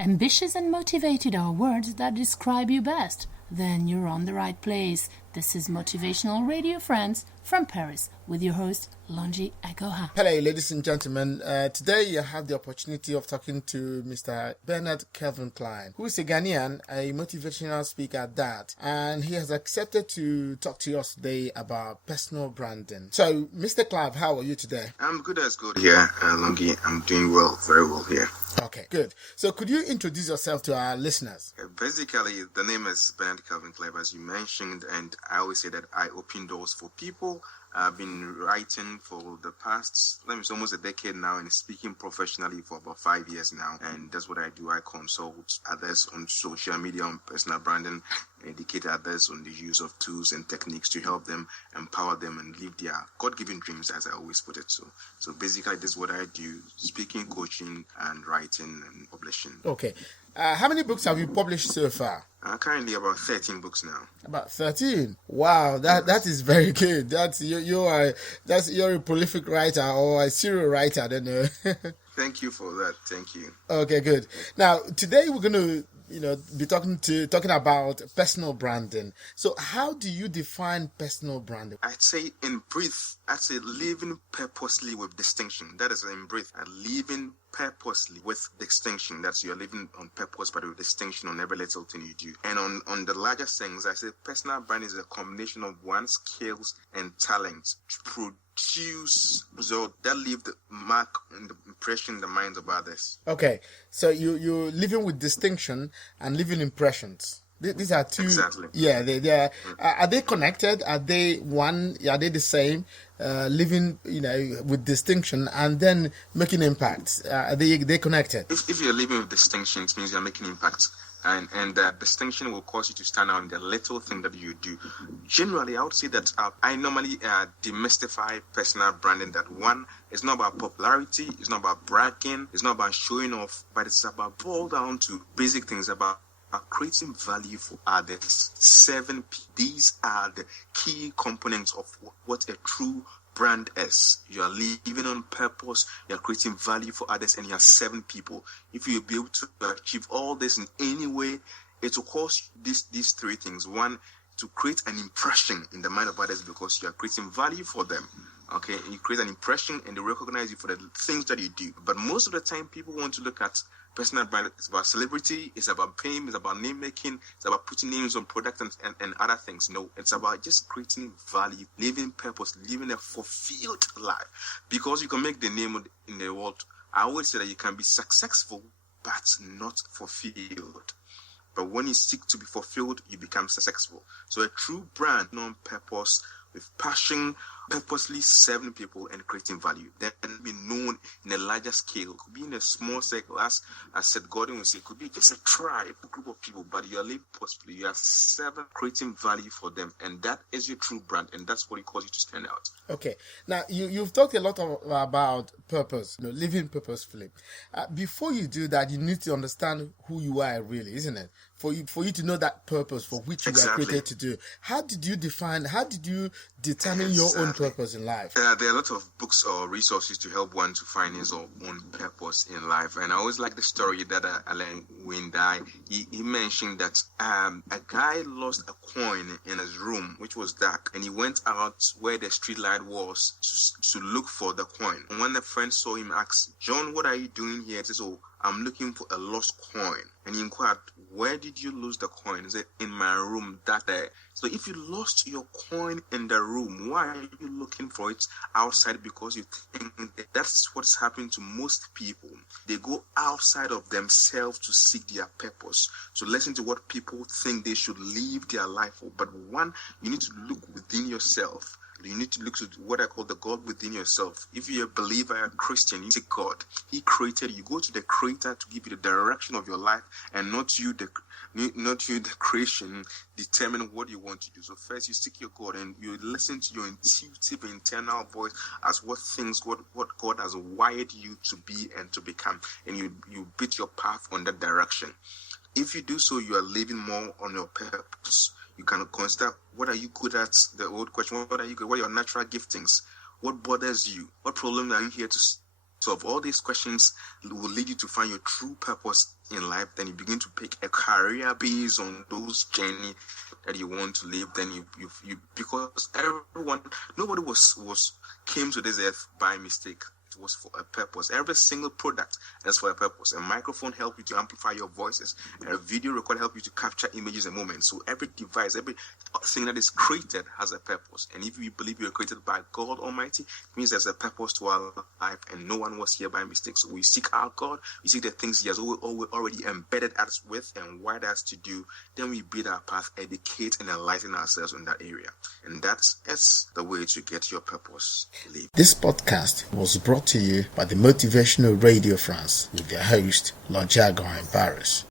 Ambitious and motivated are words that describe you best. Then you're on the right place. This is Motivational Radio Friends from Paris with your host, Longi Agoha. Hello, ladies and gentlemen. Today you have the opportunity of talking to Mr. Bernard Kelvin Clive, who is a Ghanaian, a motivational speaker at that, and he has accepted to talk to us today about personal branding. So, Mr. Clive, how are you today? I'm good as good here, Longi. I'm doing well, very well here. Okay, good. So, could you introduce yourself to our listeners? Basically, the name is Bernard Kelvin Clive, as you mentioned, and I always say that I open doors for people. I've been writing for the past, it's almost a decade now, and speaking professionally for about 5 years now. And that's what I do. I consult others on social media, on personal branding, educate others on the use of tools and techniques to help them, empower them, and live their God-given dreams, as I always put it. So basically, this is what I do: speaking, coaching, and writing and publishing. Okay. How many books have you published so far? Currently about 13 books now. About 13. Wow, that is very good. You're a prolific writer or a serial writer, I don't know. Thank you for that. Thank you. Okay, good. Now today we're going to be talking about personal branding. So how do you define personal branding? I'd say in brief, living purposely with distinction. That is in brief, living purposely with distinction. That's you're living on purpose, but with distinction on every little thing you do. And on the larger things, I say personal brand is a combination of one's skills and talents to produce results that leave the mark and the impression in the minds of others. Okay, so you're living with distinction and leaving impressions. These are two. Exactly. Yeah, they are. Are they connected? Are they one? Are they the same? Living, with distinction and then making impacts. Are they connected? If you're living with distinction, it means you're making impacts. And that distinction will cause you to stand out in the little thing that you do. Generally, I would say that I normally demystify personal branding. That one, it's not about popularity, it's not about bragging, it's not about showing off, but it's about boil down to basic things about creating value for others. 7 P. These are the key components of what a true brand is. You are living on purpose, you are creating value for others, and you are 7 people. If you be able to achieve all this in any way, it will cause these 3 things. One, to create an impression in the mind of others because you are creating value for them. Okay, you create an impression and they recognize you for the things that you do. But most of the time, people want to look at personal brand. It's about celebrity, it's about fame, it's about name making, it's about putting names on products and other things. No, it's about just creating value, living purpose, living a fulfilled life. Because you can make the name in the world. I always say that you can be successful, but not fulfilled. But when you seek to be fulfilled, you become successful. So a true brand on purpose, with passion, purposely serving people and creating value. Then be known in a larger scale. It could be in a small circle, as I said, Gordon would say, it could be just a tribe, a group of people, but you are living purposefully. You are 7 creating value for them, and that is your true brand, and that's what it calls you to stand out. Okay. Now, you've talked a lot about purpose, living purposefully. Before you do that, you need to understand who you are really, isn't it? For you to know that purpose for which you were created to do. How did you determine your own purpose in life? There are a lot of books or resources to help one to find his own purpose in life. And I always like the story that Alan Wynne died. He mentioned that a guy lost a coin in his room, which was dark. And he went out where the street light was to look for the coin. And when the friend saw him, asked, "John, what are you doing here?" He says, "Oh, I'm looking for a lost coin." And he inquired, "Where did you lose the coin?" He said, "In my room that day." So if you lost your coin in the room, why are you looking for it outside? Because you think that's what's happening to most people. They go outside of themselves to seek their purpose. So listen to what people think they should live their life for. But one, you need to look within yourself. You need to look to what I call the God within yourself. If you're a believer, a Christian, you see God. He created you. Go to the Creator to give you the direction of your life, and not you, the creation, determine what you want to do. So first, you seek your God, and you listen to your intuitive internal voice as what God has wired you to be and to become, and you build your path on that direction. If you do so, you are living more on your purpose. You can consider, what are you good at? The old question, what are you good? What are your natural giftings? What bothers you? What problem are you here to solve all these questions will lead you to find your true purpose in life. Then you begin to pick a career based on those journey that you want to live. Then you because nobody came to this earth by mistake. It was for a purpose. Every single product is for a purpose. A microphone helps you to amplify your voices. A video recorder helps you to capture images and moments. So every device, every thing that is created has a purpose. And if you believe you're created by God Almighty, it means there's a purpose to our life, and no one was here by mistake. So we seek our God. We seek the things He has already embedded us with and wired us to do. Then we build our path, educate and enlighten ourselves in that area. And that's the way to get your purpose. This podcast was brought to you by the Motivational Radio France with their host, Lonjago in Paris.